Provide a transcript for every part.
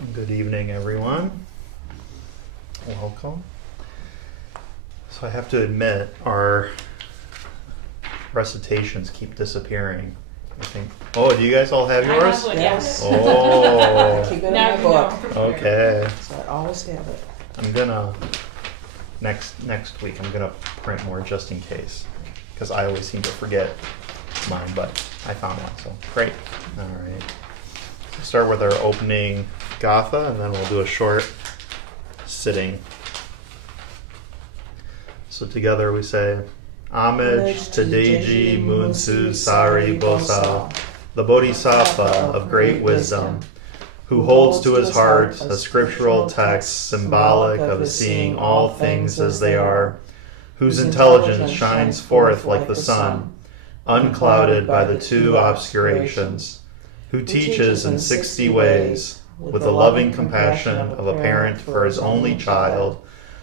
Good evening, everyone. Welcome. So I have to admit, our recitations keep disappearing. I think. Oh, do you guys all have yours? I have one, yes. Oh. I keep it in my book, Okay. so I always have it. I'm gonna next week. I'm gonna print more just in case, because I always seem to forget mine. But I found one, so great. All right. So start with our opening Gatha, and then we'll do a short sitting. So together we say, Homage to Deji Munsu Sari Bosal, the Bodhisattva of great wisdom, who holds to his heart a scriptural text symbolic of seeing all things as they are, whose intelligence shines forth like the sun, unclouded by the two obscurations, who teaches in 60 ways, with the loving compassion of a parent for his only child,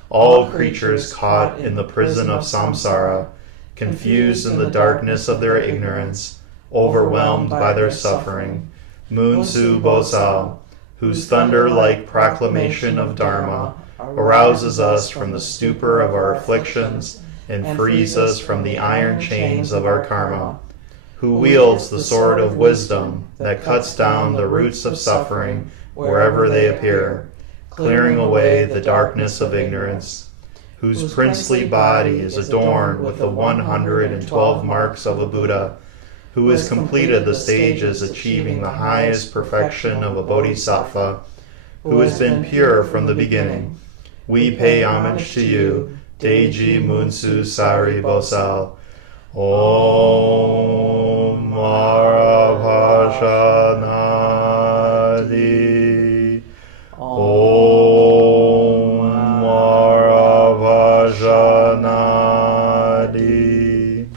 all creatures caught in the prison of samsara, confused in the darkness of their ignorance, overwhelmed by their suffering, Munsu Bosal, whose thunder-like proclamation of Dharma arouses us from the stupor of our afflictions and frees us from the iron chains of our karma, who wields the sword of wisdom that cuts down the roots of suffering wherever they appear, clearing away the darkness of ignorance, whose princely body is adorned with the 112 marks of a Buddha, who has completed the stages achieving the highest perfection of a bodhisattva, who has been pure from the beginning. We pay homage to you, Deji Munsu Sari Bosal. Om Maravasha Nadi. Om Maravasha Nadi.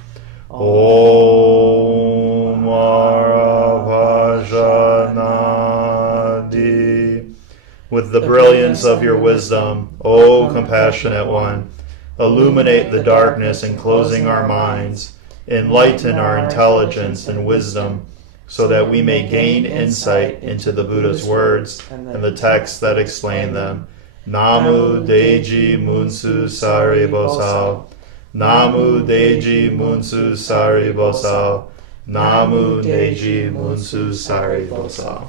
Om Maravasha Nadi. With the brilliance of your wisdom, O compassionate one, illuminate the darkness enclosing our minds, enlighten our intelligence and wisdom, so that we may gain insight into the Buddha's words and the texts that explain them. Namu Deji Munsu Sari Bosal. Namu Deji Munsu Sari Bosal. Namu Deji Munsu Sari Bosal.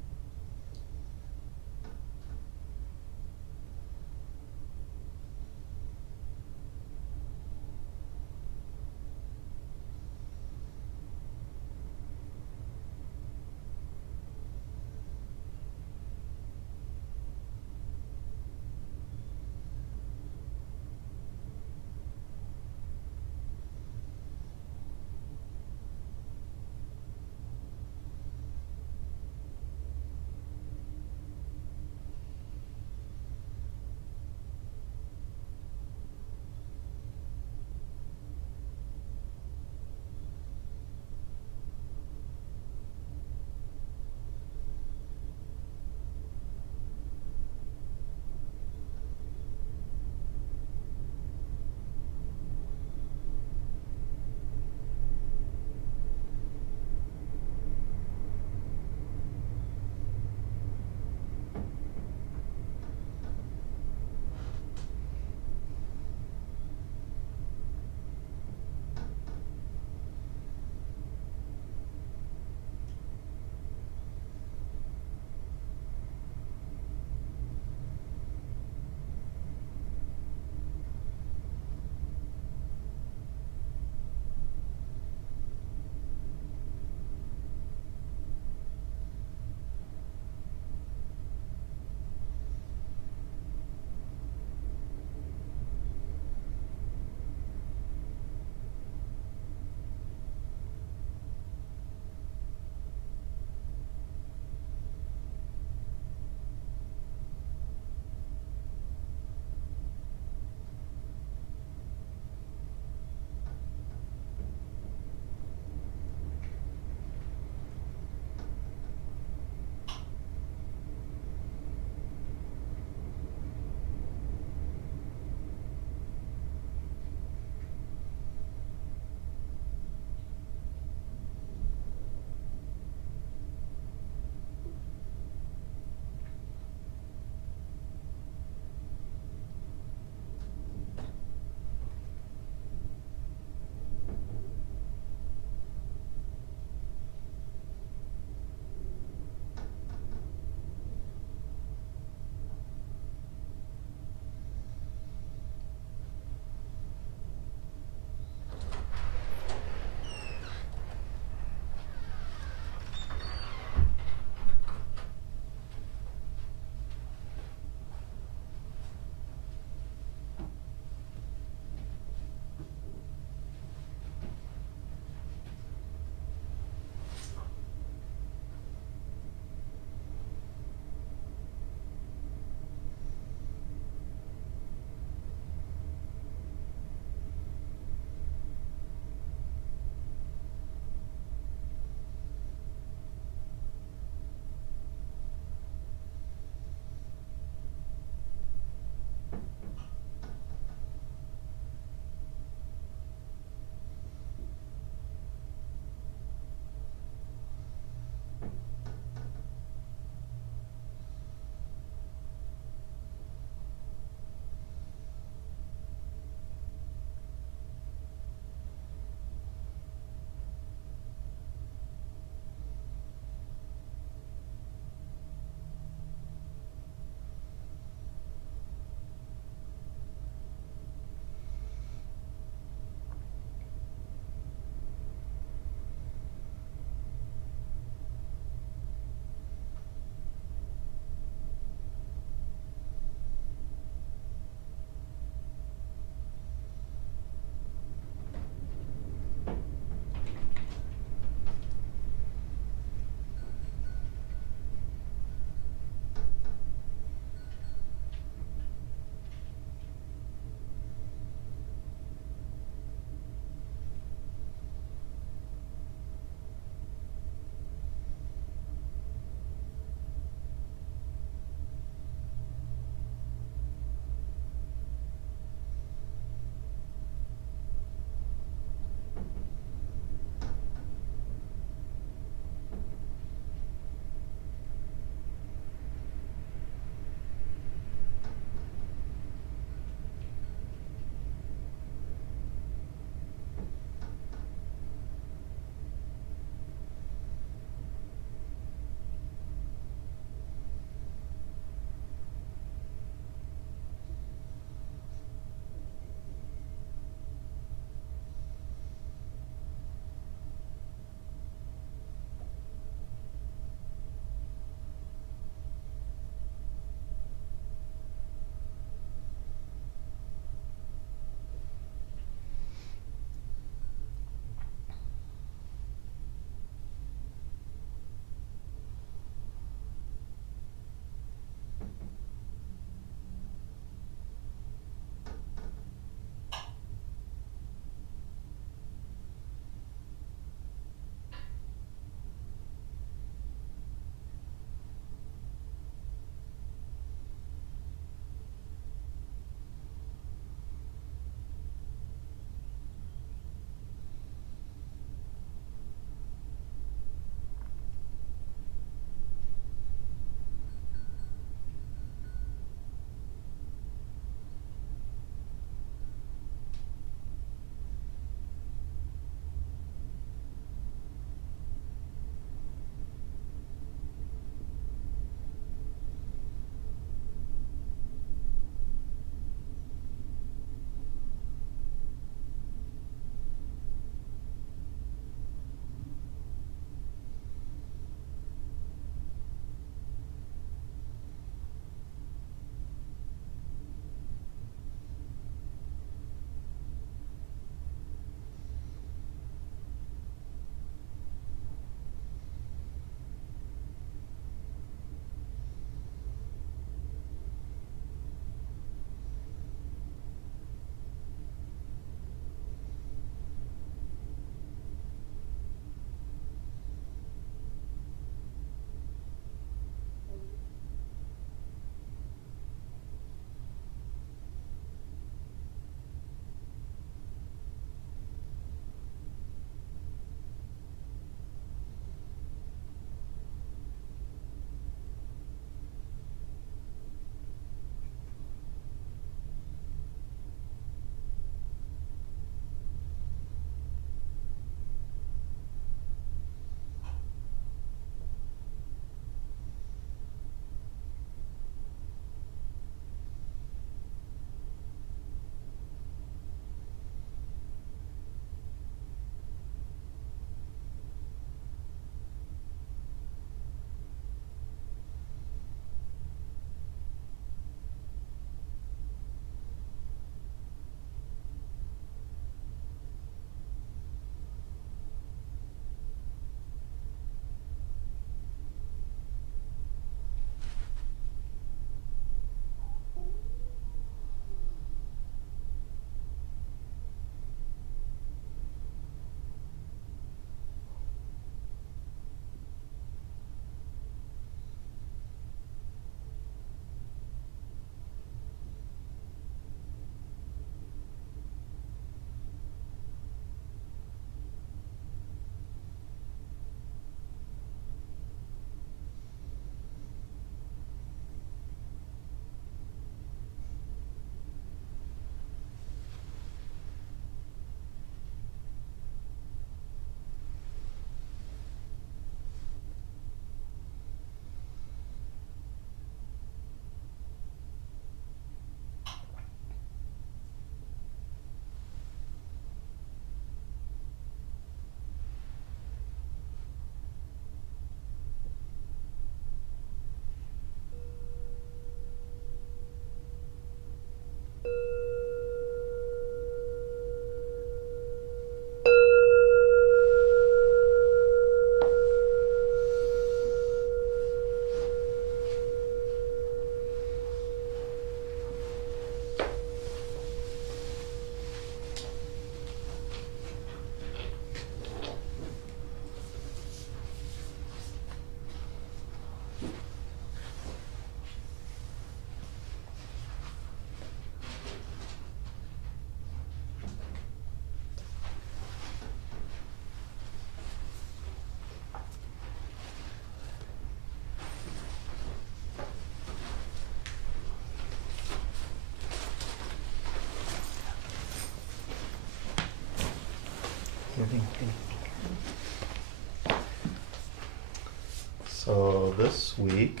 So this week,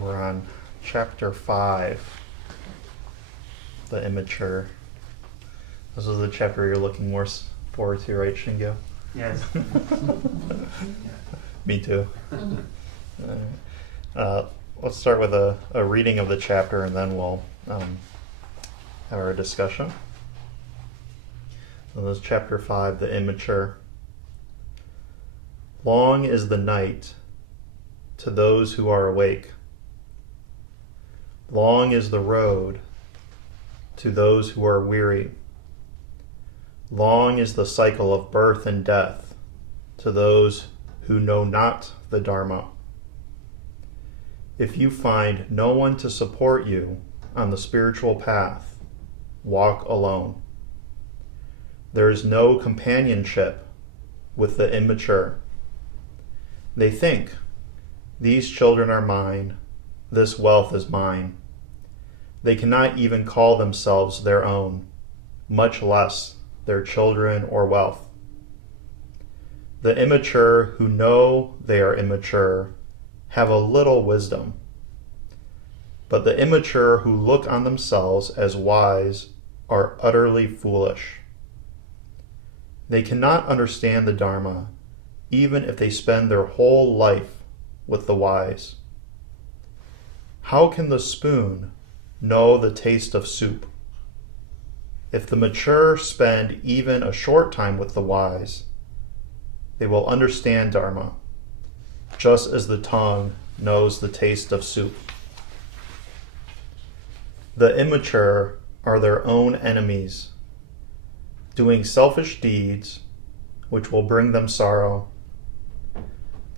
we're on chapter 5, the Immature. This is the chapter you're looking more forward to, right, Shingo? Yes. Me too. Let's start with a reading of the chapter, and then we'll have our discussion. So this is chapter 5, the Immature. Long is the night to those who are awake. Long is the road to those who are weary. Long is the cycle of birth and death to those who know not the Dharma. If you find no one to support you on the spiritual path, walk alone. There is no companionship with the immature. They think, these children are mine, this wealth is mine. They cannot even call themselves their own, much less their children or wealth. The immature who know they are immature have a little wisdom, but the immature who look on themselves as wise are utterly foolish. They cannot understand the Dharma, even if they spend their whole life with the wise. How can the spoon know the taste of soup? If the mature spend even a short time with the wise, they will understand Dharma, just as the tongue knows the taste of soup. The immature are their own enemies, doing selfish deeds which will bring them sorrow.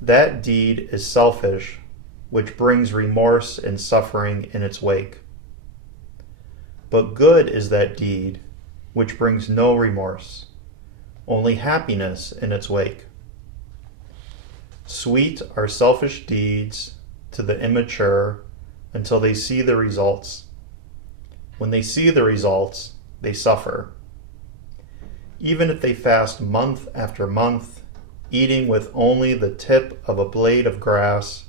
That deed is selfish, which brings remorse and suffering in its wake. But good is that deed which brings no remorse, only happiness in its wake. Sweet are selfish deeds to the immature until they see the results. When they see the results, they suffer. Even if they fast month after month, eating with only the tip of a blade of grass,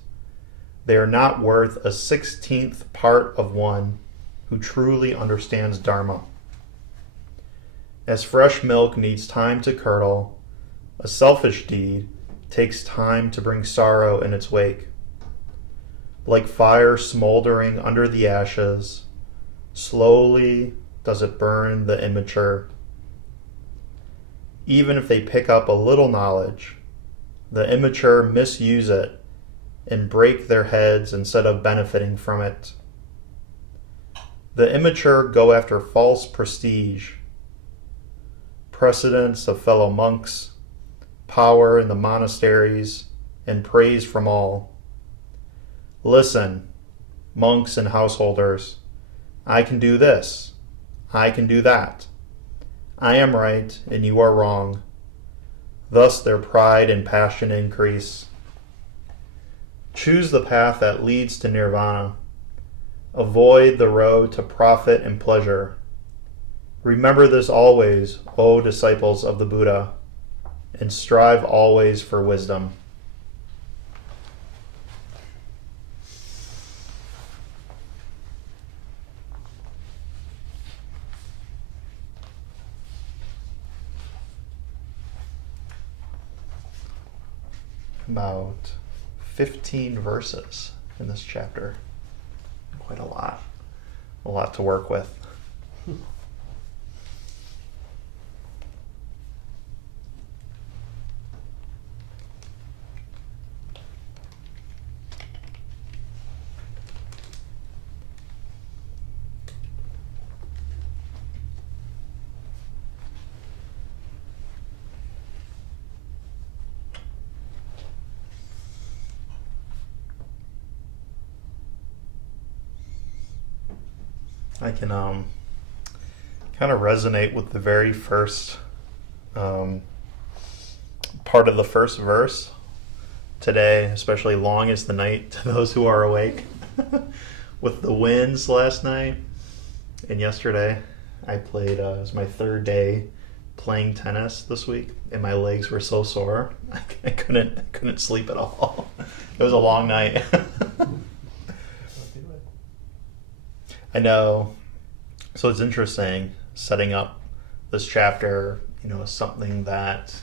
they are not worth a 16th part of one who truly understands Dharma. As fresh milk needs time to curdle, a selfish deed takes time to bring sorrow in its wake. Like fire smoldering under the ashes, slowly does it burn the immature. Even if they pick up a little knowledge, the immature misuse it and break their heads instead of benefiting from it. The immature go after false prestige, precedence of fellow monks, power in the monasteries, and praise from all. Listen, monks and householders, I can do this, I can do that. I am right and you are wrong. Thus their pride and passion increase. Choose the path that leads to nirvana. Avoid the road to profit and pleasure. Remember this always, O disciples of the Buddha, and strive always for wisdom. About 15 verses in this chapter. Quite a lot to work with. I can kind of resonate with the very first part of the first verse today, especially long is the night to those who are awake. With the winds last night and yesterday, I played, it was my third day playing tennis this week, and my legs were so sore, I couldn't sleep at all. It was a long night. I know. So it's interesting setting up this chapter, something that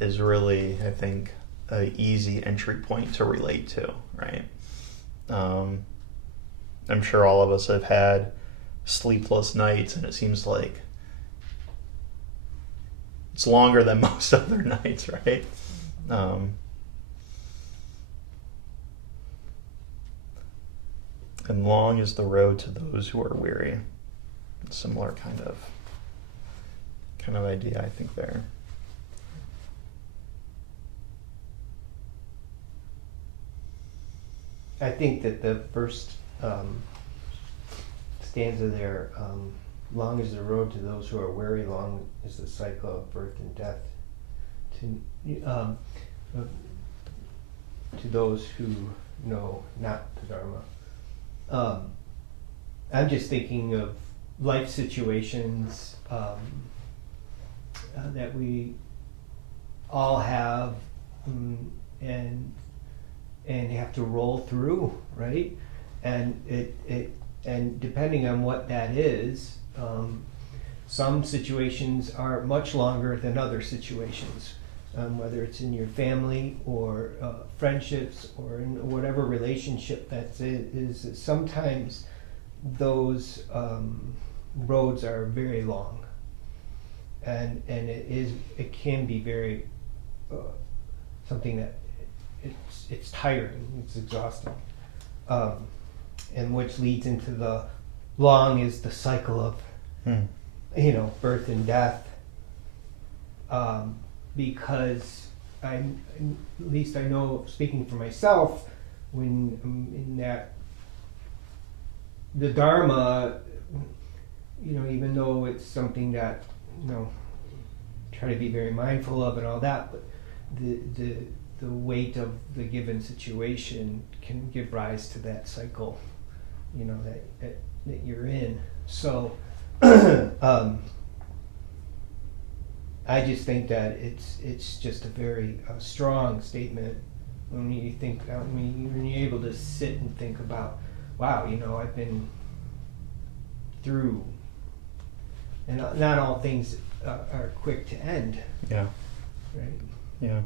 is really, I think, an easy entry point to relate to, right? I'm sure all of us have had sleepless nights, and it seems like it's longer than most other nights, right? And long is the road to those who are weary. Similar kind of idea, I think, there. I think that the first stanza there, long is the road to those who are weary, long is the cycle of birth and death. To those who know not the Dharma. I'm just thinking of life situations that we all have and have to roll through, right? And and depending on what that is, some situations are much longer than other situations, whether it's in your family or friendships or in whatever relationship that is. Sometimes those roads are very long, and it can be very something that it's tiring, it's exhausting, and which leads into the long is the cycle of birth and death, because at least I know, speaking for myself, when in that the Dharma, even though it's something that try to be very mindful of and all that, but the weight of the given situation can give rise to that cycle, that you're in. So I just think that it's just a very strong statement when you think, when you're able to sit and think about, wow, I've been through, and not all things are quick to end. Yeah. Right. Yeah.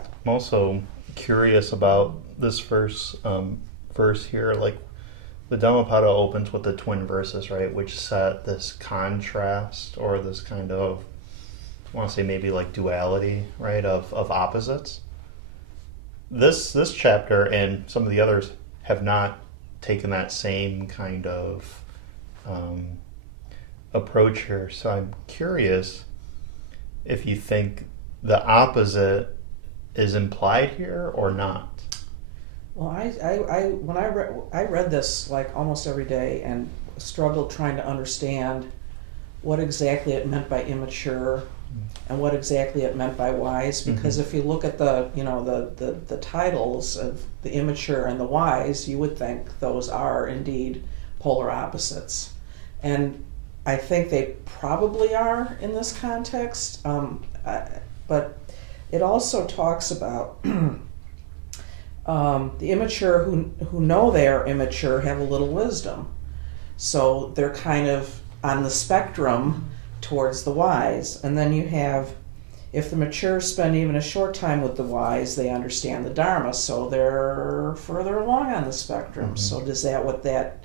I'm also curious about this verse here. Like, the Dhammapada opens with the twin verses, right, which set this contrast, or this kind of, I want to say maybe like duality, right, of opposites. This chapter and some of the others have not taken that same kind of approach here. So I'm curious if you think the opposite is implied here or not. Well, when I read this like almost every day and struggled trying to understand what exactly it meant by immature and what exactly it meant by wise, because if you look at the titles of the immature and the wise, you would think those are indeed polar opposites, and I think they probably are in this context, but it also talks about the immature who know they are immature have a little wisdom. So they're kind of on the spectrum towards the wise. And then you have, if the mature spend even a short time with the wise, they understand the Dharma. So they're further along on the spectrum. So what that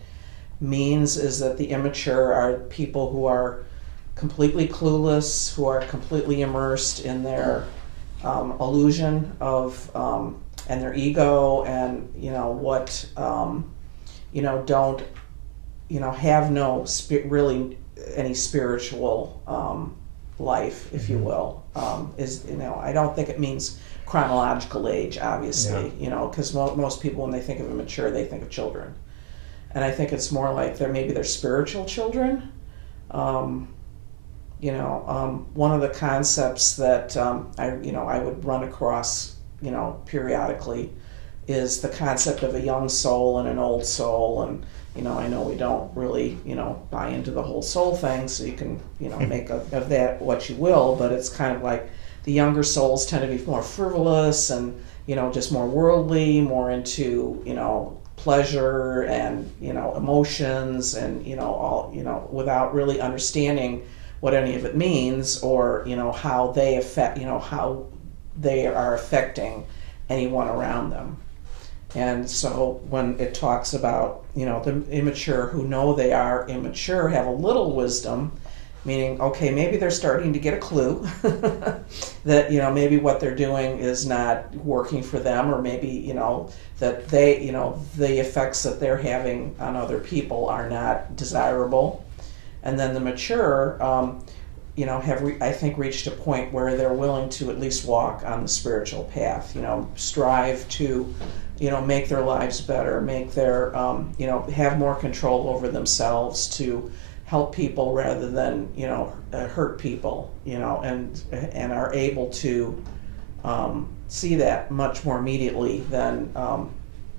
means is that the immature are people who are completely clueless, who are completely immersed in their illusion of and their ego, and don't have no really any spiritual life, if you will. I don't think it means chronological age, obviously, because most people, when they think of immature, they think of children, and I think it's more like they're spiritual children. One of the concepts that I would run across periodically is the concept of a young soul and an old soul. And I know we don't really buy into the whole soul thing, so you can make of that what you will, but it's kind of like the younger souls tend to be more frivolous and just more worldly, more into, pleasure and, emotions and, all, without really understanding what any of it means, or, how they affect, how they are affecting anyone around them. And so when it talks about, the immature who know they are immature have a little wisdom, meaning, okay, maybe they're starting to get a clue that, maybe what they're doing is not working for them, or maybe, that they, the effects that they're having on other people are not desirable. And then the mature, I think reached a point where they're willing to at least walk on the spiritual path, strive to, make their lives better, make their, have more control over themselves, to help people rather than, hurt people, and are able to see that much more immediately than,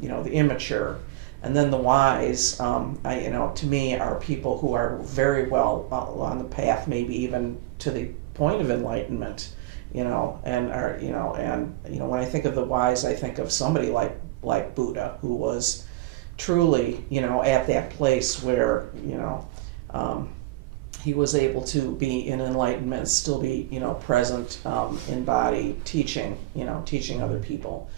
the immature. And then the wise, to me, are people who are very well on the path, maybe even to the point of enlightenment, and are, when I think of the wise, I think of somebody like Buddha, who was truly, at that place where, he was able to be in enlightenment, still be, present in body, teaching other people.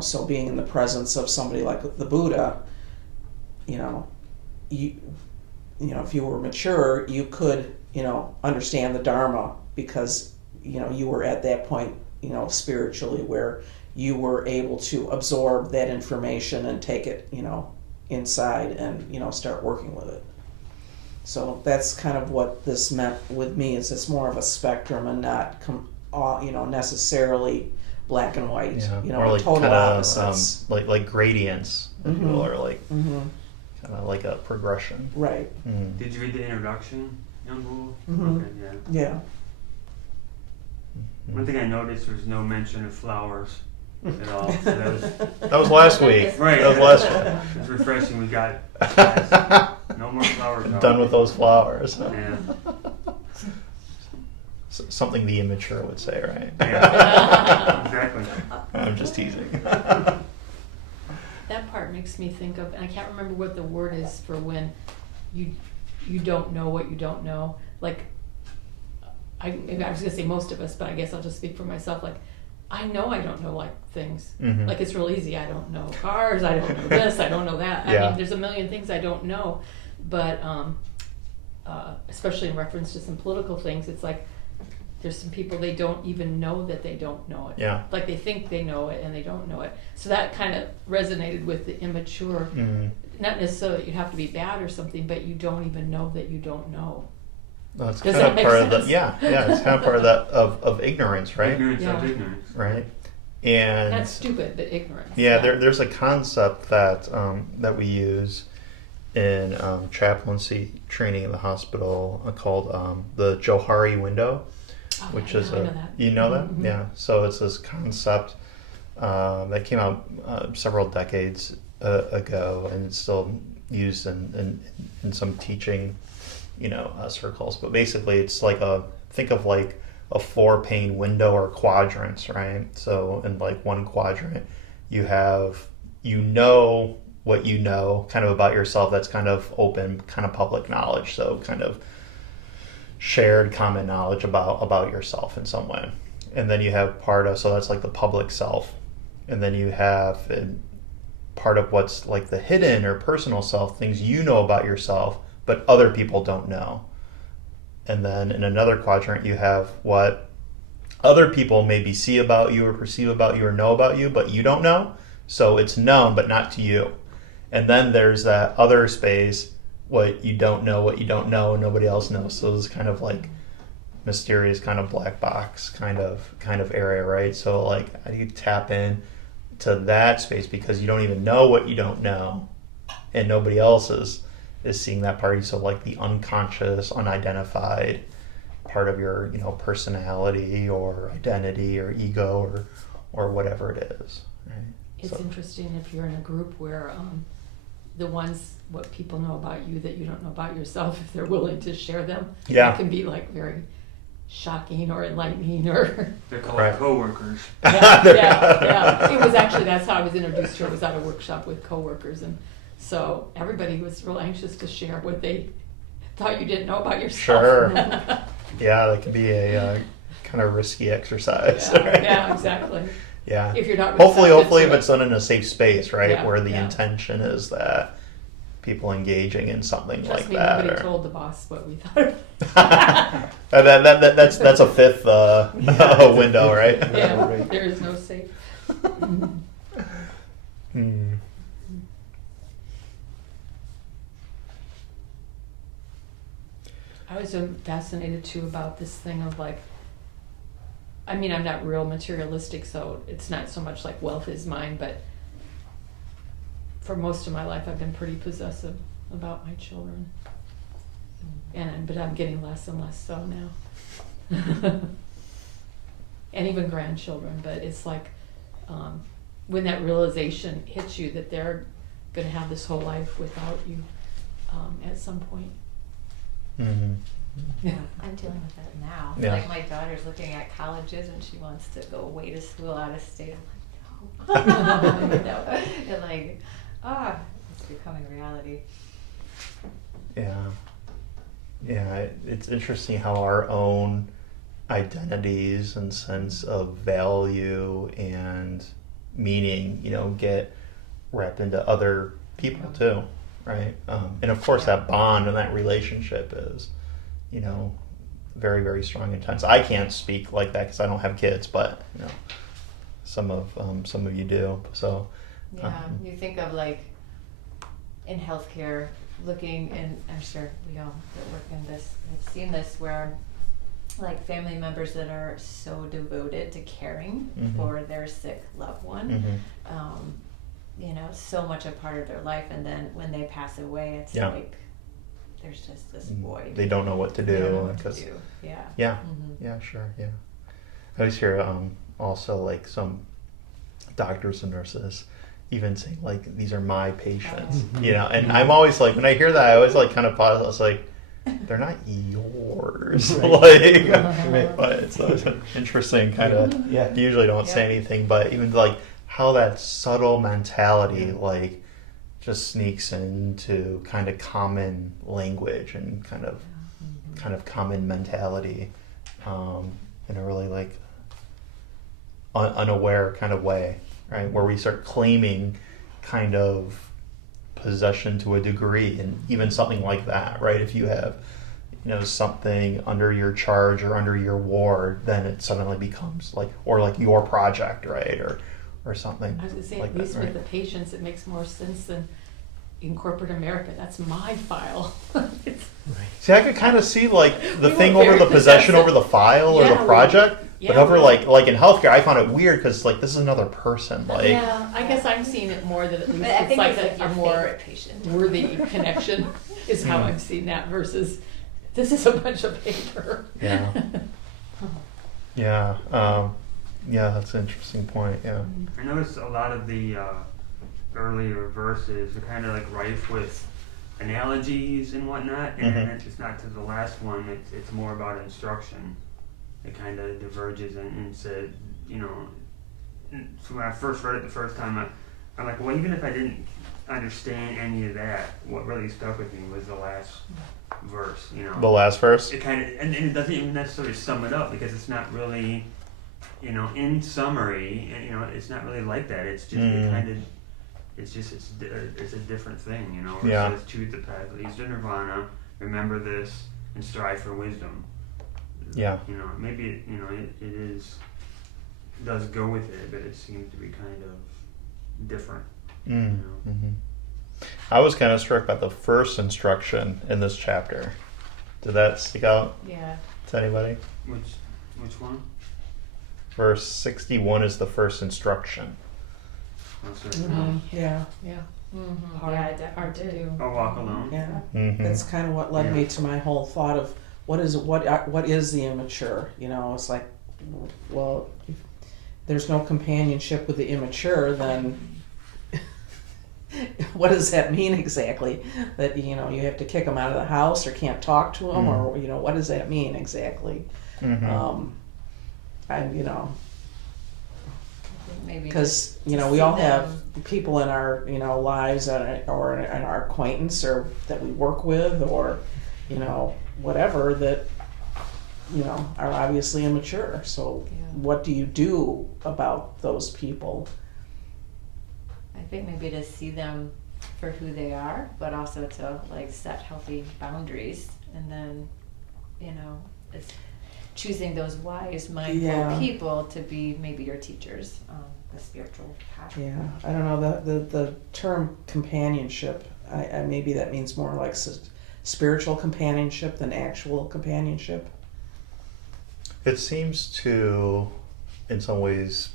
So being in the presence of somebody like the Buddha, if you were mature, you could, understand the Dharma, because, you were at that point, spiritually, where you were able to absorb that information and take it, inside and, start working with it. So that's kind of what this meant with me, is it's more of a spectrum and not, necessarily black and white, or like total opposites. Like gradients, Mm-hmm. or like kind of like a progression. Right. Mm. Did you read the introduction, young Bull? Mm-hmm. Okay, yeah. Yeah. One thing I noticed was no mention of flowers at all. So That was last week. Right. That was last week. It's refreshing. We got no more flowers. Done with those flowers. Yeah. Something the immature would say, right? Yeah. Exactly. I'm just teasing. That part makes me think of, and I can't remember what the word is for when you don't know what you don't know. Like, I was gonna say most of us, but I guess I'll just speak for myself. Like, I know I don't know like things. Mhm. Like, it's real easy. I don't know cars. I don't know this. I don't know that. I Yeah. mean, there's a million things I don't know. But especially in reference to some political things, it's like there's some people, they don't even know that they don't know it. Yeah. Like, they think they know it and they don't know it. So that kind of resonated with the immature. Mm. Not necessarily that you have to be bad or something, but you don't even know that you don't know. No, it's Does kind that of make part sense? of the it's kind of part of that of ignorance, right? Ignorance Yeah. of ignorance. Right. And Not stupid, but ignorance. yeah, there's a concept that that we use in chaplaincy training in the hospital called the Johari window, Oh, which yeah, is I know that. you know that? Mhm. Yeah. So it's this concept that came out several decades ago, and it's still used in some teaching, circles. But basically, it's like think of like a 4-pane window or quadrants, right? So in like one quadrant, you have what you know kind of about yourself, that's kind of open, kind of public knowledge, so kind of shared common knowledge about yourself in some way. And then you have so that's like the public self, and then you have part of what's like the hidden or personal self, things you know about yourself but other people don't know. And then in another quadrant you have what other people maybe see about you or perceive about you or know about you, but you don't know, so it's known but not to you. And then there's that other space, what you don't know and nobody else knows. So it's kind of like mysterious, kind of black box kind of area, right? So like, how do you tap in to that space, because you don't even know what you don't know, and nobody else is seeing that part. So like the unconscious, unidentified part of your personality or identity or ego or whatever it is, right? It's interesting if you're in a group where what people know about you that you don't know about yourself, if they're willing to share them, Yeah. it can be like very shocking or enlightening or They're called Right. coworkers. yeah. It was actually, that's how I was introduced to her. It was at a workshop with coworkers, and so everybody was real anxious to share what they thought you didn't know about yourself. Sure. Yeah, that can be a kind of risky exercise. Yeah, right? yeah, exactly. Yeah. If you're not Hopefully receptive if to it's done in a safe space, right, Yeah, where the yeah. intention is that people engaging in something Trust like me, that. nobody or- told the boss what we thought. that's a fifth window, right? Yeah, Right. there is no safe. Hmm. I was fascinated too about this thing of like, I mean, I'm not real materialistic, so it's not so much like wealth is mine, but for most of my life, I've been pretty possessive about my children. But I'm getting less and less so now. And even grandchildren, but it's like, when that realization hits you that they're gonna have this whole life without you, at some point. Mhm. Yeah. I'm dealing with that now. Yeah. Like my daughter's looking at colleges and she wants to go away to school out of state. I'm like, no. You know? And like, it's becoming reality. Yeah, it's interesting how our own identities and sense of value and meaning, get wrapped into other people too, right? And of course, that bond and that relationship is, very, very strong, intense. I can't speak like that because I don't have kids, but some of you do. So Yeah, you think of like in healthcare, looking, and I'm sure we all that work in this have seen this, where like family members that are so devoted to caring Mhm. for their sick loved one, Mhm. So much a part of their life, and then when they pass away, it's Yeah. like there's just this void. They don't know what to They don't know do what to because do. Yeah. yeah, Mhm. yeah, sure, yeah. I always hear also like some doctors and nurses even saying like these are my patients, and I'm always like when I hear that I always like kind of pause. I was like, they're not yours, Right. like, but it's always an interesting kind of. Yeah. You usually don't say Yeah. anything, but even like how that subtle mentality like just sneaks into kind of common language and kind of common mentality in a really like unaware kind of way, right? Where we start claiming kind of possession to a degree, and even something like that, right? If you have something under your charge or under your ward, then it suddenly becomes like your project, right? Or something I was gonna say, like at least that, with right? the patients, it makes more sense than in corporate America. That's my file. It's, See, I could kind of see like the We thing were over very the possession possessive. over the file or Yeah, the we- project, yeah, but over we- like in healthcare, I found it weird because like this is another person. Like, yeah, I guess I'm seeing it more that at least But I it's think like it's like a your more favorite patient. worthy connection is how Mm. I'm seeing that versus this is a bunch of paper. Yeah. yeah, that's an interesting point. Yeah. I noticed a lot of the earlier verses are kind of like rife with analogies and whatnot, and then it's not to the last one. It's more about instruction. It kind of diverges and said, so when I first read it the first time, I'm like, well, even if I didn't understand any of that, what really stuck with me was the last verse. The last verse. It kind of, and it doesn't even necessarily sum it up because it's not really, in summary, and it's not really like that. It's just it kind of, it's a different thing, Where Yeah. it says choose the path that leads to nirvana, remember this, and strive for wisdom. Yeah. Maybe it does go with it, but it seems to be kind of different. Mm-hmm. I was kind of struck by the first instruction in this chapter. Did that stick out Yeah. to anybody? Which one? Verse 61 is the first instruction. Oh, sorry. Yeah. Yeah. Mm-hmm. Hard, Yeah, it definitely hard to did. do. Oh, walk alone. Yeah. Mm-hmm. That's kind of what led me to my whole thought of what is the immature? It's like, well, if there's no companionship with the immature, then what does that mean exactly? That, you know, you have to kick them out of the house or can't talk to them, or, you know, what does that mean exactly? Mhm. You know, Maybe because, you to know, we see all have them. people in our, you know, lives or in our acquaintance or that we work with, or, you know, whatever, that, you know, are obviously immature. So Yeah. what do you do about those people? I think maybe to see them for who they are, but also to like set healthy boundaries, and then, you know, it's choosing those wise, mindful Yeah. people to be maybe your teachers on the spiritual path. Yeah, I don't know, the term companionship, I maybe that means more like spiritual companionship than actual companionship. It seems to, in some ways,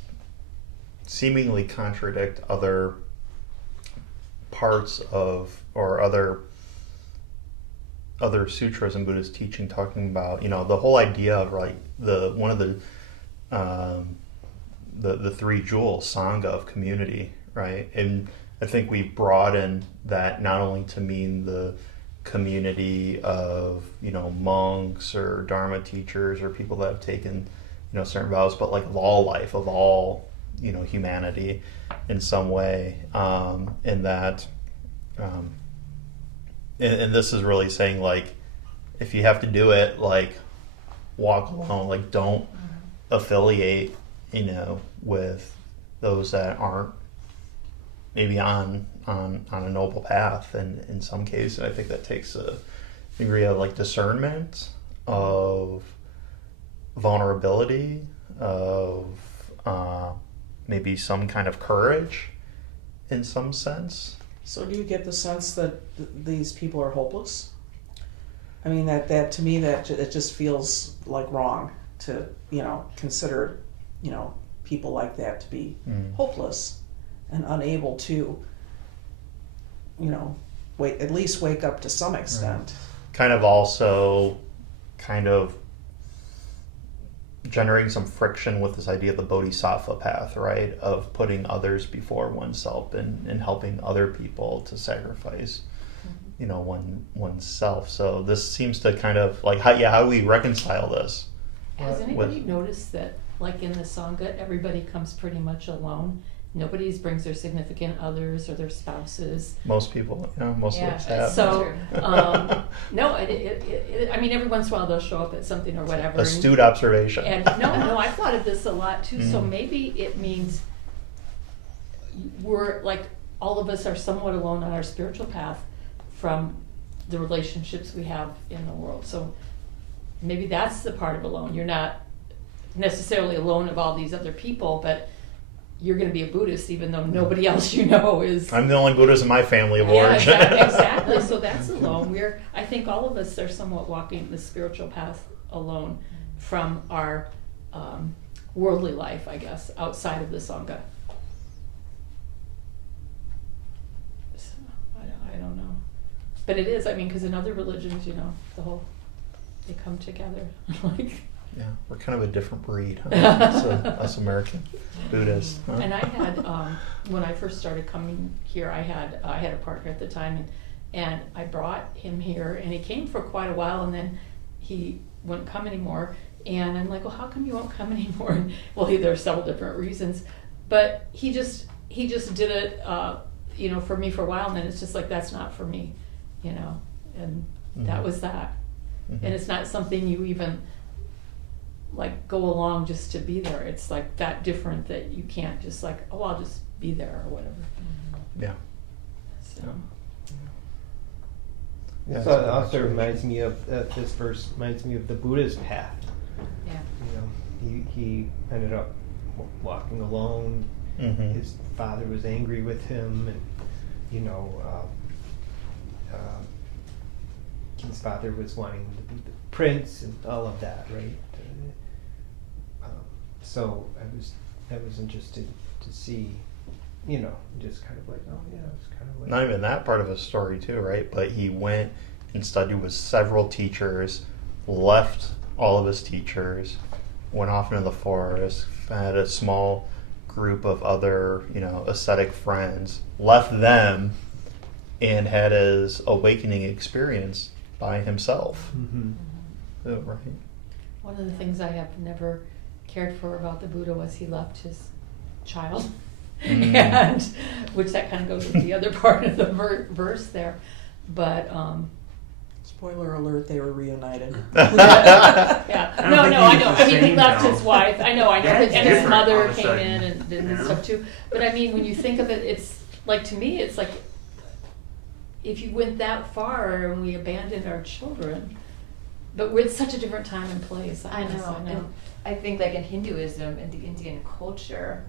seemingly contradict other parts of, or other sutras in Buddhist teaching, talking about, you know, the whole idea of, like, one of the three jewels, sangha, of community, right? And I think we broaden that not only to mean the community of, you know, monks or Dharma teachers or people that have taken, you know, certain vows, but like of all life, of all, you know, humanity in some way. And that, and this is really saying, like, if you have to do it, like, walk alone, like, don't affiliate, you know, with those that aren't maybe on a noble path. And in some cases, I think that takes a degree of, like, discernment, of vulnerability, of maybe some kind of courage in some sense. So do you get the sense that these people are hopeless? I mean, that to me, that it just feels like wrong to, you know, consider, you know, people like that to be hopeless and unable to, you know, at least wake up to some extent. Kind of also kind of generating some friction with this idea of the bodhisattva path, right? Of putting others before oneself and helping other people to sacrifice, you know, oneself. So this seems to kind of like, how do we reconcile this? Has anybody noticed that, like in the Sangha, everybody comes pretty much alone? Nobody brings their significant others or their spouses. Most people, you know, most of us Yeah, have. So, no, I mean, every once in a while they'll show up at something or whatever. Astute observation. And no, I've thought of this a lot too. So maybe it means we're like, all of us are somewhat alone on our spiritual path from the relationships we have in the world. So maybe that's the part of alone. You're not necessarily alone of all these other people, but you're going to be a Buddhist even though nobody else you know is. I'm the only Buddhist in my family of Yeah, origin. exactly. So that's alone. I think all of us are somewhat walking the spiritual path alone from our worldly life, I guess, outside of the Sangha. So, I don't know. But it is, I mean, because in other religions, you know, they come together. Like. Yeah, we're kind of a different breed, huh? us American Buddhists. Huh? And I had, when I first started coming here, I had a partner at the time, and I brought him here, and he came for quite a while, and then he wouldn't come anymore. And I'm like, well, how come you won't come anymore? And, well, there are several different reasons, but he just did it, you know, for me for a while, and then it's just like, that's not for me, you know, and that was that. Mm-hmm. And it's not something you even like go along just to be there. It's like that different that you can't just like, oh, I'll just be there or whatever. Yeah. So. Yeah, So it's it a also good reminds me of, this verse reminds me of the Buddha's path. Yeah. You know, he ended up walking alone. Mm-hmm. His father was angry with him, and, you know, his father was wanting him to be the prince and all of that, right? So I was interested to see, you know, just kind of like, oh yeah, it's kind of like. Not even that part of his story too, right? But he went and studied with several teachers, left all of his teachers, went off into the forest, had a small group of other, you know, ascetic friends, left them, and had his awakening experience by himself. Mm-hmm. Oh, right. One of the things I have never cared for about the Buddha was he left his child, and which that kind of goes with the other part of the verse there. But Spoiler alert, they were reunited. yeah, I don't no, think I he know. was I the mean, he same, left though. his wife. I know, That's and his different all mother of a came sudden, in and did you know? stuff too. But I mean, when you think of it, it's like, to me, it's like if you went that far and we abandoned our children, but we're at such a different time and place. I know. And I think like in Hinduism, in the Indian culture,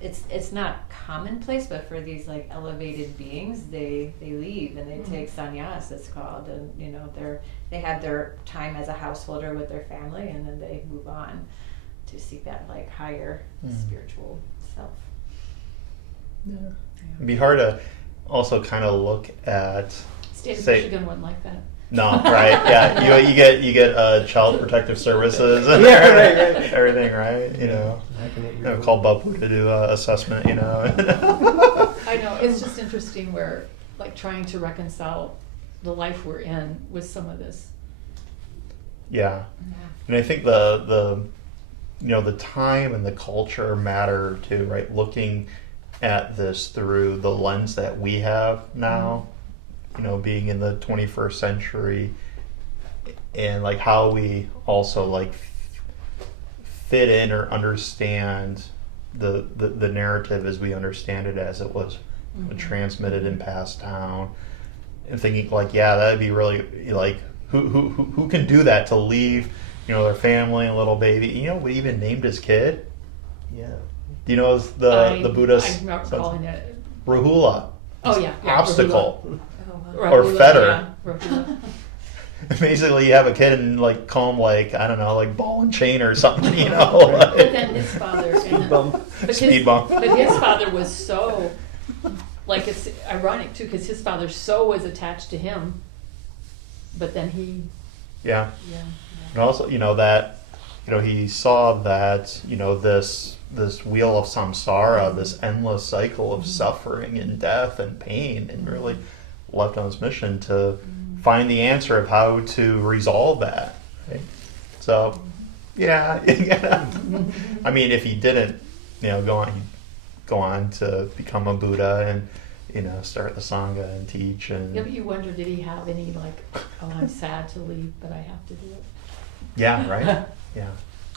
it's not commonplace, but for these like elevated beings, they leave and they take sannyas, it's called, and you know they have their time as a householder with their family, and then they move on to seek that like higher spiritual self. It'd be hard to also kind of look at, State of say- Michigan wasn't like that. no, right? Yeah, you get Child Protective Services and Yeah, right. everything, right? You know, call Bapu to do assessment. You know. I know, it's just interesting where, like, trying to reconcile the life we're in with some of this. Yeah, and I think the the time and the culture matter too, right? Looking at this through the lens that we have now, being in the 21st century, and like how we also like fit in or understand the narrative as we understand it as it was transmitted and passed down, and thinking like, yeah, that'd be really like who can do that, to leave their family and little baby. We even named his kid. Yeah. Do you know the Buddhist? I'm not calling it. Rahula. Oh yeah. Obstacle. Rahula. Or Rahula, fetter. Yeah, Rahula. Basically, you have a kid and like call him like, I don't know, like ball and chain or something. But then his father. Speed bump. Speed bump. But his father was so, like, it's ironic too, because his father so was attached to him, but then he. Yeah. Yeah. And also, that, he saw that, this wheel of samsara, this endless cycle of suffering and death and pain, and really left on his mission to find the answer of how to resolve that. Right? So, yeah. I mean, if he didn't, go on to become a Buddha and, start the Sangha and teach. And Yeah, but you wonder, did he have any like, oh, I'm sad to leave, but I have to do it. yeah, right? Yeah.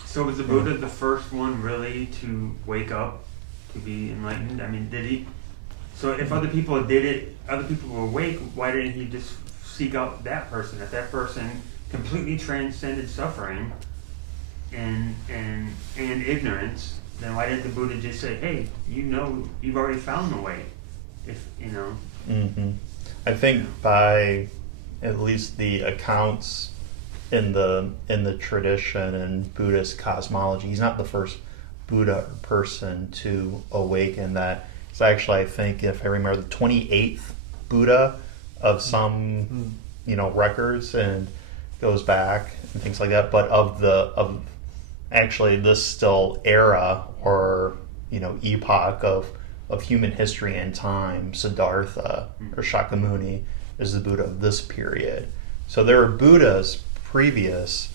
So was the Buddha the first one really to wake up, to be enlightened? I mean, did he? So if other people did it, other people were awake, why didn't he just seek out that person? If that person completely transcended suffering and ignorance, then why didn't the Buddha just say, hey, you've already found the way? I think by at least the accounts in the tradition and Buddhist cosmology, he's not the first Buddha or person to awaken. That it's actually, I think, if I remember, the 28th Buddha of some records, and goes back and things like that. But of actually this still era or epoch of human history and time, Siddhartha or Shakyamuni is the Buddha of this period. So there are Buddhas previous,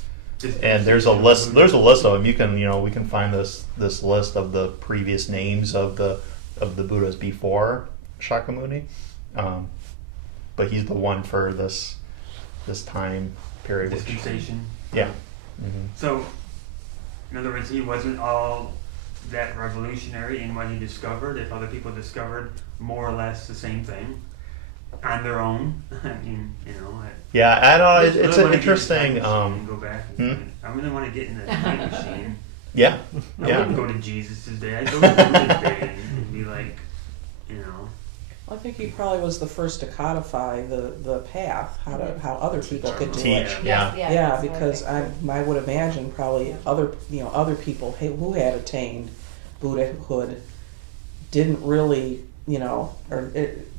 and there's a list of them. You can we can find this list of the previous names of the Buddhas before Shakyamuni, but he's the one for this time period. Dispensation. Yeah. So, in other words, he wasn't all that revolutionary in what he discovered. If other people discovered more or less the same thing on their own, I mean, Yeah, I know. I It's really an wanna get in the interesting. time machine and go back. I really want to get in the time machine. Yeah. I Yeah. wouldn't go to Jesus' day. I'd go to Buddha's day and be like, I think he probably was the first to codify the path, how other people could do Teach. it. Yeah. Yeah, that's what because think too. I would imagine probably other people who had attained Buddhahood didn't really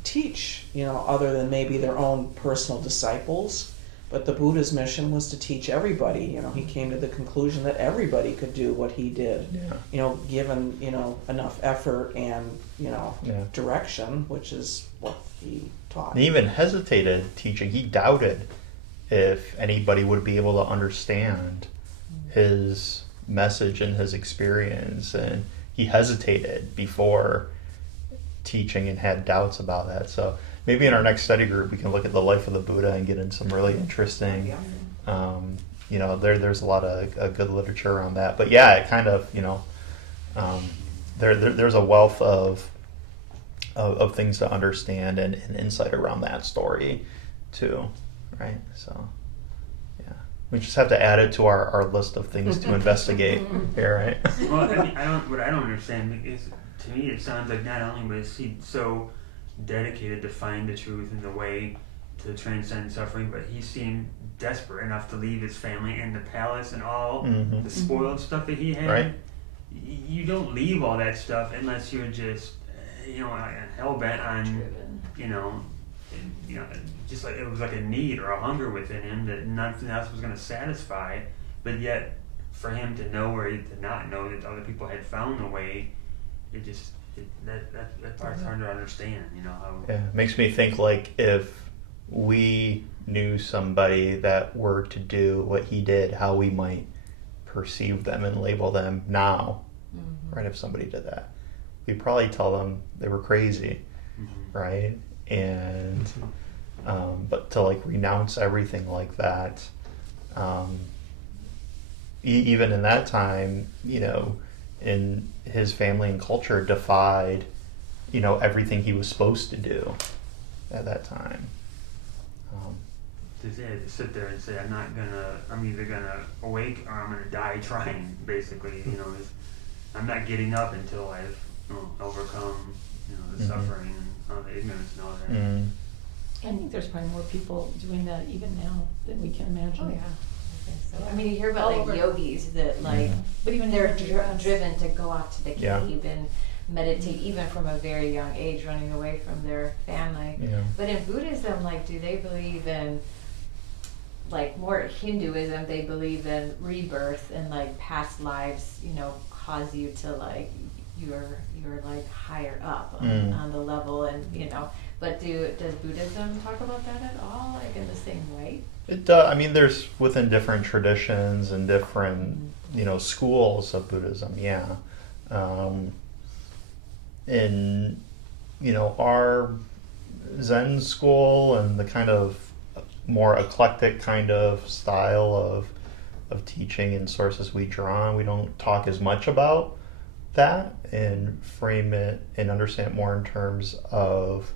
teach other than maybe their own personal disciples, But the Buddha's mission was to teach everybody. You know, he came to the conclusion that everybody could do what he did. Yeah. You know, given, you know, enough effort and, you know, Yeah. direction, which is what he taught. And he even hesitated teaching. He doubted if anybody would be able to understand his message and his experience, and he hesitated before teaching and had doubts about that. So maybe in our next study group we can look at the life of the Buddha and get into some really interesting you know, there's a lot of good literature around that. But yeah, it kind of, you know, there's a wealth of things to understand and insight around that story too, right? So yeah, we just have to add it to our list of things to investigate here, right? Well, I mean, what I don't understand is, to me, it sounds like not only was he so dedicated to find the truth and the way to transcend suffering, but he seemed desperate enough to leave his family and the palace and all the spoiled stuff that he had. Right. You don't leave all that stuff unless you're just, you know, hell bent on, Driven. you know, just like it was like a need or a hunger within him that nothing else was going to satisfy. But yet, for him to know or to not know that other people had found a way, that part's hard to understand. You know how. Yeah, it makes me think like if we knew somebody that were to do what he did, how we might perceive them and label them now, right? If somebody did that, we'd probably tell them they were crazy, right? And but to like renounce everything like that, even in that time, you know, in his family and culture defied, you know, everything he was supposed to do at that time. To sit there and say, I'm either gonna awake or I'm gonna die trying. Basically, you know, I'm not getting up until I've overcome, you know, the suffering and the ignorance and all that. I think there's probably more people doing that even now than we can imagine. Oh yeah. I think so. I mean, you hear about All like over. yogis that like, But even they're in the US. driven to go out to the cave Yeah. and meditate, even from a very young age, running away from their family. Yeah. But in Buddhism, like, do they believe in, like, more Hinduism, they believe in rebirth and like past lives, you know, cause you to like, you're like higher up on the level, and you know. But does Buddhism talk about that at all, like in the same way? It does. I mean, there's within different traditions and different, you know, schools of Buddhism. Yeah. In, you know, our Zen school and the kind of more eclectic kind of style of teaching and sources we draw on, we don't talk as much about that and frame it and understand it more in terms of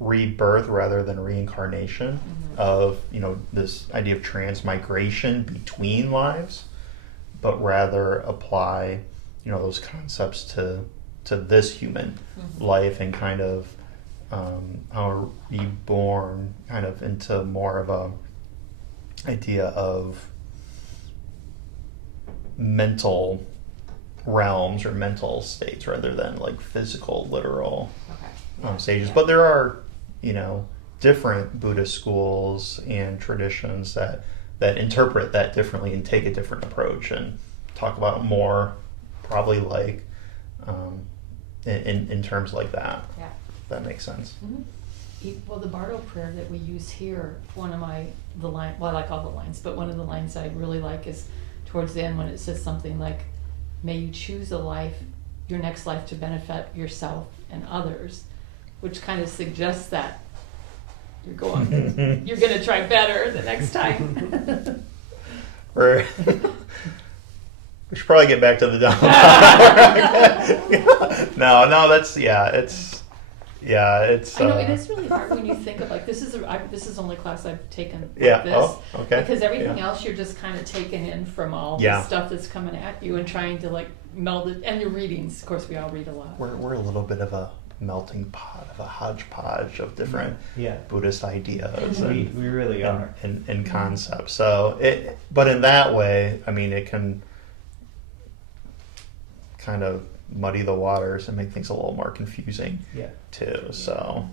rebirth rather than reincarnation, of, you know, this idea of transmigration between lives, but rather apply, you know, those concepts to this human life and kind of how reborn kind of into more of a idea of mental realms or mental states rather than like physical, literal stages. But there are, you know, different Buddhist schools and traditions that interpret that differently and take a different approach and talk about it more probably like in terms like that. Yeah. If that makes sense. Well, the Bardo prayer that we use here, one of the line, well, I like all the lines, but one of the lines I really like is towards the end when it says something like, "May you choose your next life to benefit yourself and others," which kind of suggests that you're going to try better the next time. Or we should probably get back to the Dhammapada. No, that's it's. I know it is really hard when you think of like this is the only class I've taken like this. Oh, okay. Because everything Yeah. else you're just kind of taking in from all Yeah. the stuff that's coming at you and trying to like meld it. And your readings, of course, we all read a lot. We're a little bit of a melting pot of a hodgepodge of different Buddhist ideas We really are. and concepts. So but in that way, I mean, it can kind of muddy the waters and make things a little more confusing too. So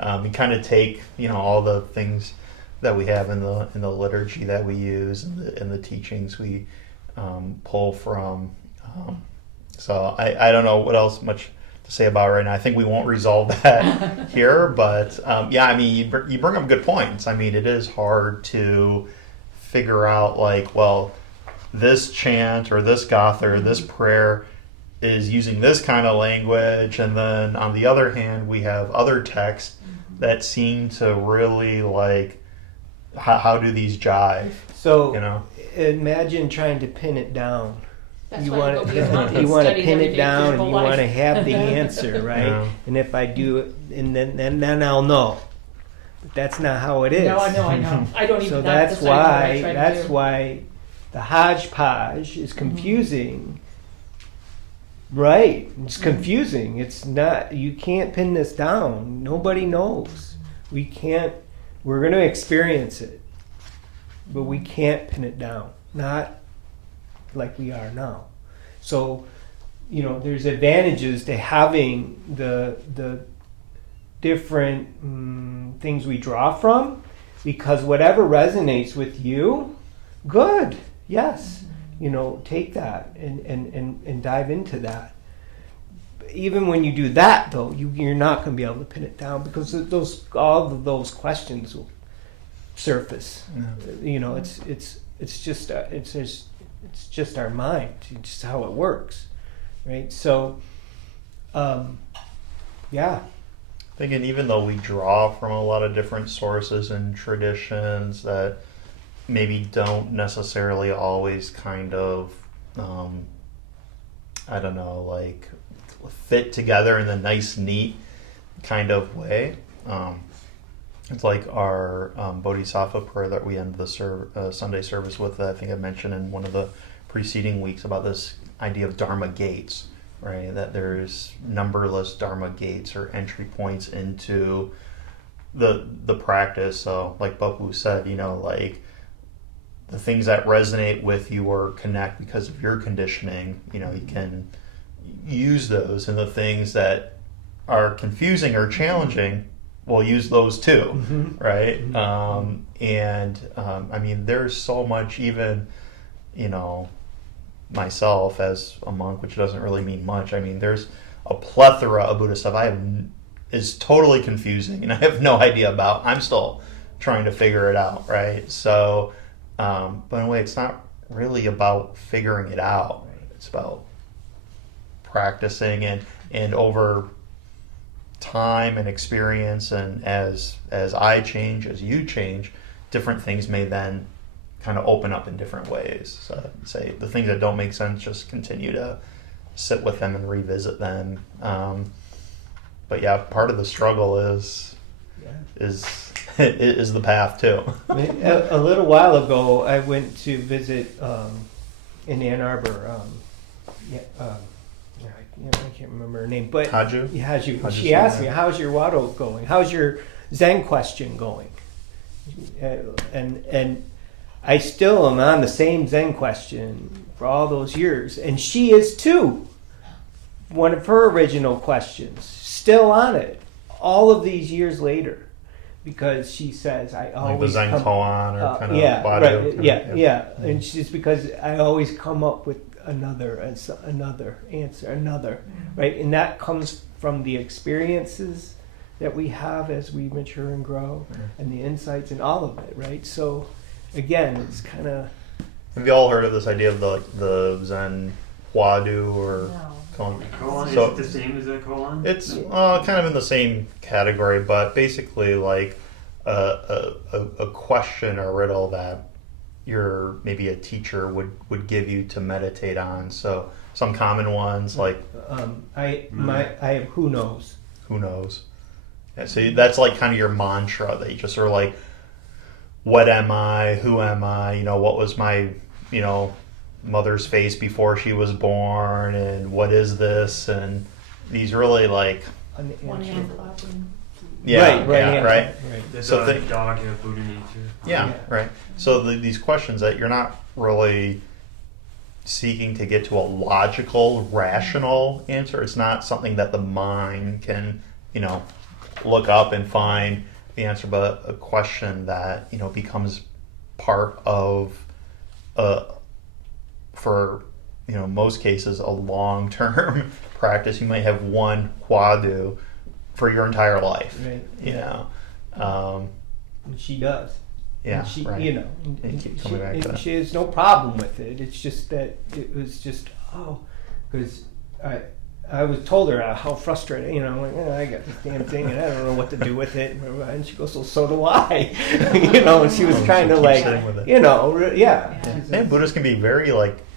You kind of take, all the things that we have in the liturgy that we use and the teachings we pull from. So I don't know what else much to say about it right now. I think we won't resolve that here, but you bring up good points. I mean, it is hard to figure out this chant or this gath or this prayer is using this kind of language, and then on the other hand we have other texts that seem to really how do these jive? So You know? imagine trying to pin it down. That's You why want I go get months to of you want to studies pin every it day down, for and your you whole want to life. have the answer, right? Yeah. And if I do it, and then I'll know. But that's not how it is. No, I know. I don't even. So that's not what I try to do. why the hodgepodge is confusing. Right, it's confusing. It's not. You can't pin this down. Nobody knows. We can't. We're going to experience it, but we can't pin it down. Not like we are now. So, there's advantages to having the different things we draw from, because whatever resonates with you, good. Yes. Take that and dive into that. Even when you do that, though, you're not going to be able to pin it down, because all of those questions will surface. Yeah. It's just our mind. It's just how it works, right? So, yeah. Thinking even though we draw from a lot of different sources and traditions that maybe don't necessarily always kind of, fit together in a nice, neat kind of way. It's like our Bodhisattva prayer that we end the Sunday service with, that I think I mentioned in one of the preceding weeks, about this idea of Dharma gates, right? That there's numberless Dharma gates or entry points into the practice. So like Bapu said, the things that resonate with you or connect because of your conditioning, you can use those, and the things that are confusing or challenging, we'll use those too, right? There's so much, even, myself as a monk, which doesn't really mean much. There's a plethora of Buddhist stuff is totally confusing, and I have no idea about. I'm still trying to figure it out, right? So, but in a way, it's not really about figuring it out. It's about practicing, and over time and experience, and as I change, as you change, different things may then kind of open up in different ways. So say the things that don't make sense, just continue to sit with them and revisit them. But yeah, part of the struggle is the path too. A little while ago, I went to visit in Ann Arbor. I can't remember her name, but Haju? Haju. She asked me, "How's your Wado going? How's your Zen question going?" And I still am on the same Zen question for all those years, and she is too. One of her original questions, still on it, all of these years later, because she says, "I always like the Zen koan or kind of Wado, yeah. And she's because I always come up with another answer, right? And that comes from the experiences that we have as we mature and grow, and the insights and all of it, right? So again, it's kind of. Have you all heard of this idea of the Zen Huadu or koan? Koan, So is it the same as a koan? it's kind of in the same category, but basically like a question or riddle that maybe a teacher would give you to meditate on. So some common ones like I have who knows. who knows. And so that's like kind of your mantra that you just sort of like, what am I? Who am I? What was my mother's face before she was born, and what is this? And these really like One hand clapping. right. The So dog of Buddha nature. Yeah, right. So these questions that you're not really seeking to get to a logical, rational answer. It's not something that the mind can, look up and find the answer, but a question that becomes part of for most cases a long-term practice. You might have one quadu for your entire life. Right. And she does. Yeah, And she, right. you know, And keep coming back to that. she has no problem with it. It's just that it was just because I was told her how frustrated, I'm like, I got this damn thing and I don't know what to do with it. And she goes, well, so do I. And she was kind of like, sitting with it. yeah. And Buddhists can be very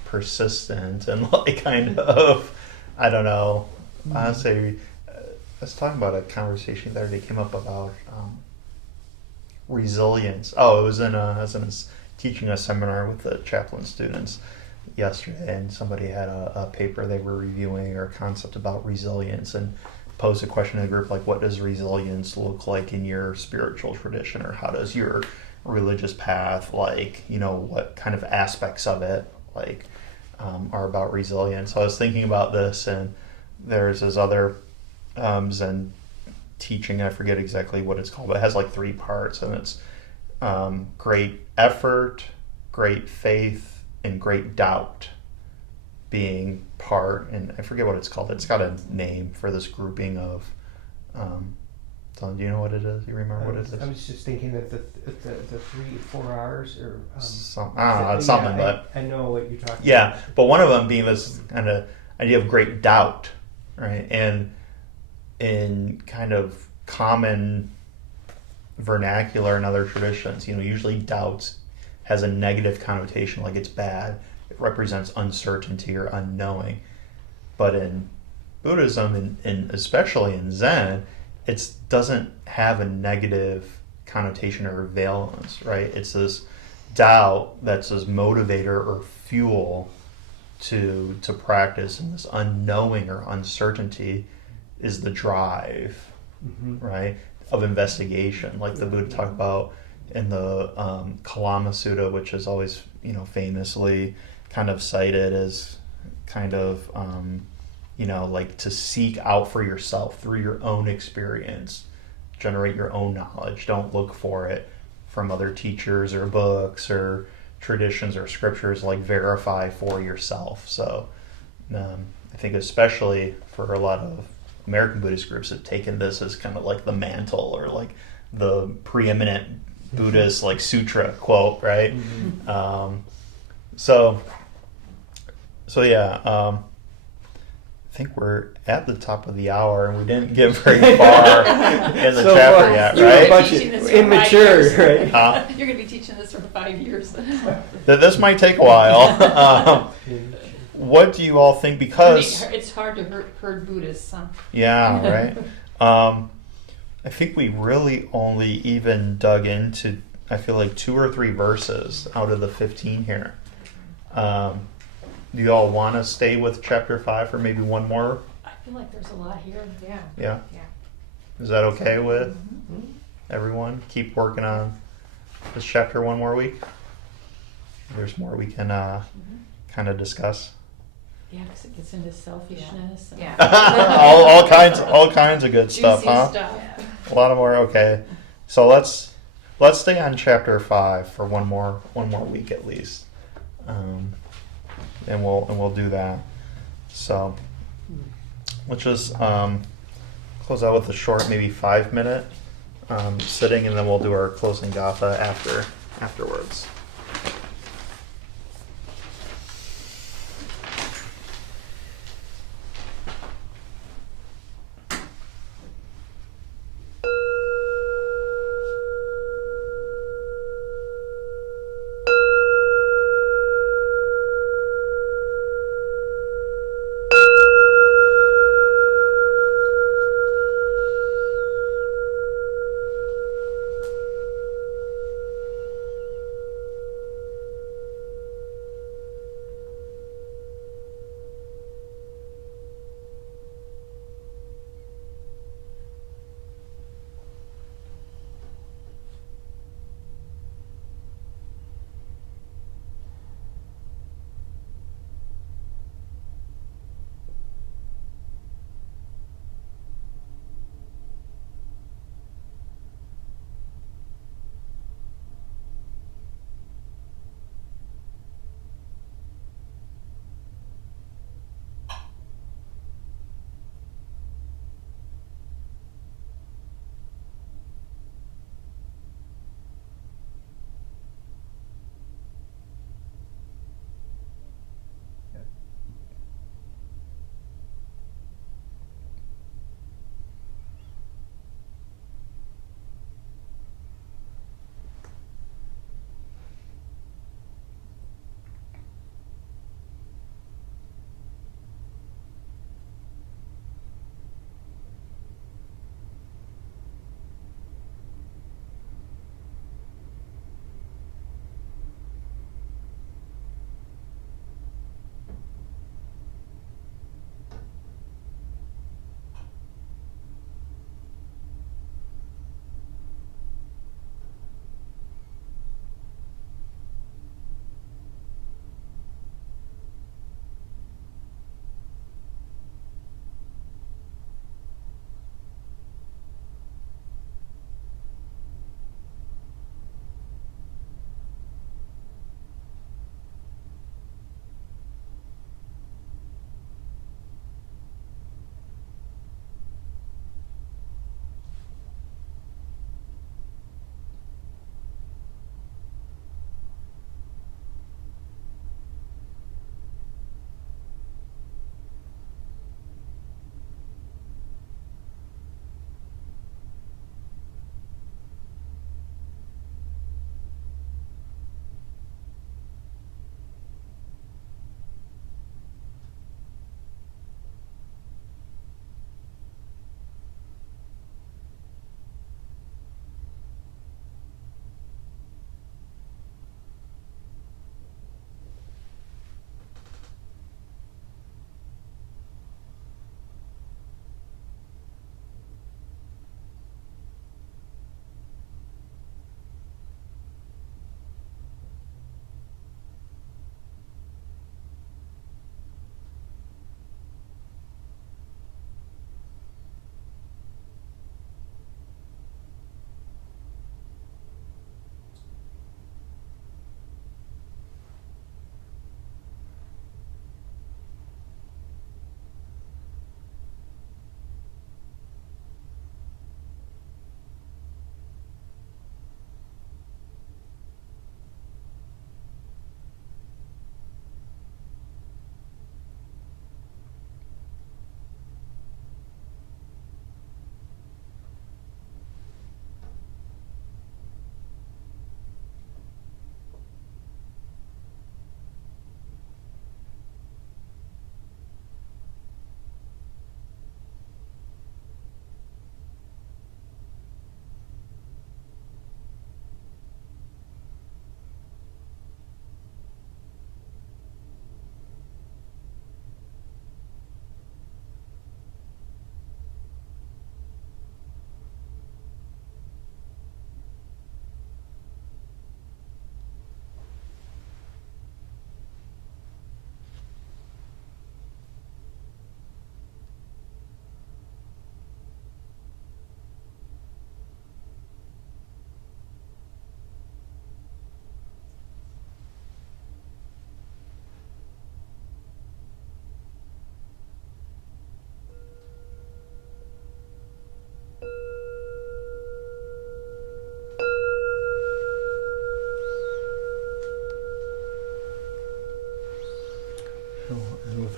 persistent and kind of, I don't know. Honestly, I was talking about a conversation there that came up about resilience. Oh, it was I was teaching a seminar with the chaplain students yesterday, and somebody had a paper they were reviewing or a concept about resilience, and posed a question to the group like, what does resilience look like in your spiritual tradition, or how does your religious path, what kind of aspects of it are about resilience. So I was thinking about this, and there's this other Zen teaching, I forget exactly what it's called, but it has 3 parts, and it's great effort, great faith, and great doubt being part, and I forget what it's called. It's got a name for this grouping of do you know what it is? You remember what it is? I was just thinking that the 3-4 R's or I don't know, it's something, but I know what you're talking about. Yeah, but one of them being this kind of idea of great doubt, right? And in kind of common vernacular in other traditions, usually doubts has a negative connotation, like it's bad. It represents uncertainty or unknowing. But in Buddhism, and especially in Zen, it doesn't have a negative connotation or valence, right? It's this doubt that's this motivator or fuel to practice, and this unknowing or uncertainty is the drive, right, of investigation, like the Buddha talked about in the Kalama Sutta, which is always famously kind of cited as kind of to seek out for yourself through your own experience, generate your own knowledge. Don't look for it from other teachers or books or traditions or scriptures. Verify for yourself. So I think especially for a lot of American Buddhist groups have taken this as kind of the mantle or the preeminent Buddhist sutra quote, right? So yeah, I think we're at the top of the hour, and we didn't get very far in the chapter yet, You're right? gonna be teaching this for 5 Immature, years. right? You're going to be teaching this for 5 years. This might take a while. What do you all think? Because it's hard to herd Buddhists, huh? yeah, right. I think we really only even dug into, I feel 2 or 3 verses out of the 15 here. Do you all want to stay with chapter 5 or maybe one more? I feel like there's a lot here. Yeah. Is that okay with everyone? Keep working on this chapter one more week. There's more we can kind of discuss. Yeah, because it gets into selfishness. And all kinds of good stuff, juicy huh? stuff. A lot of more. Okay, so let's stay on chapter 5 for one more week at least, and we'll do that. So let's just close out with a short, maybe 5-minute sitting, and then we'll do our closing gatha afterwards.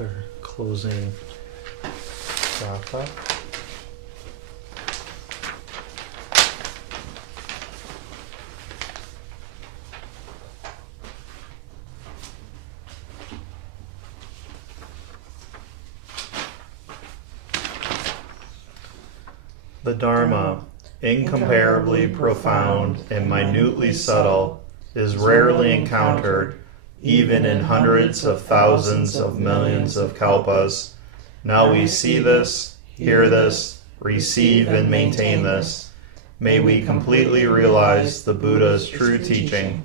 their closing wrap up. The Dharma, incomparably profound and minutely subtle, is rarely encountered, even in hundreds of thousands of millions of kalpas. Now we see this, hear this, receive and maintain this. May we completely realize the Buddha's true teaching,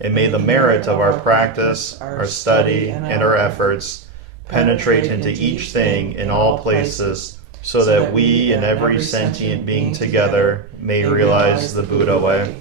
and may the merit of our practice, our study, and our efforts penetrate into each thing in all places, so that we and every sentient being together may realize the Buddha way.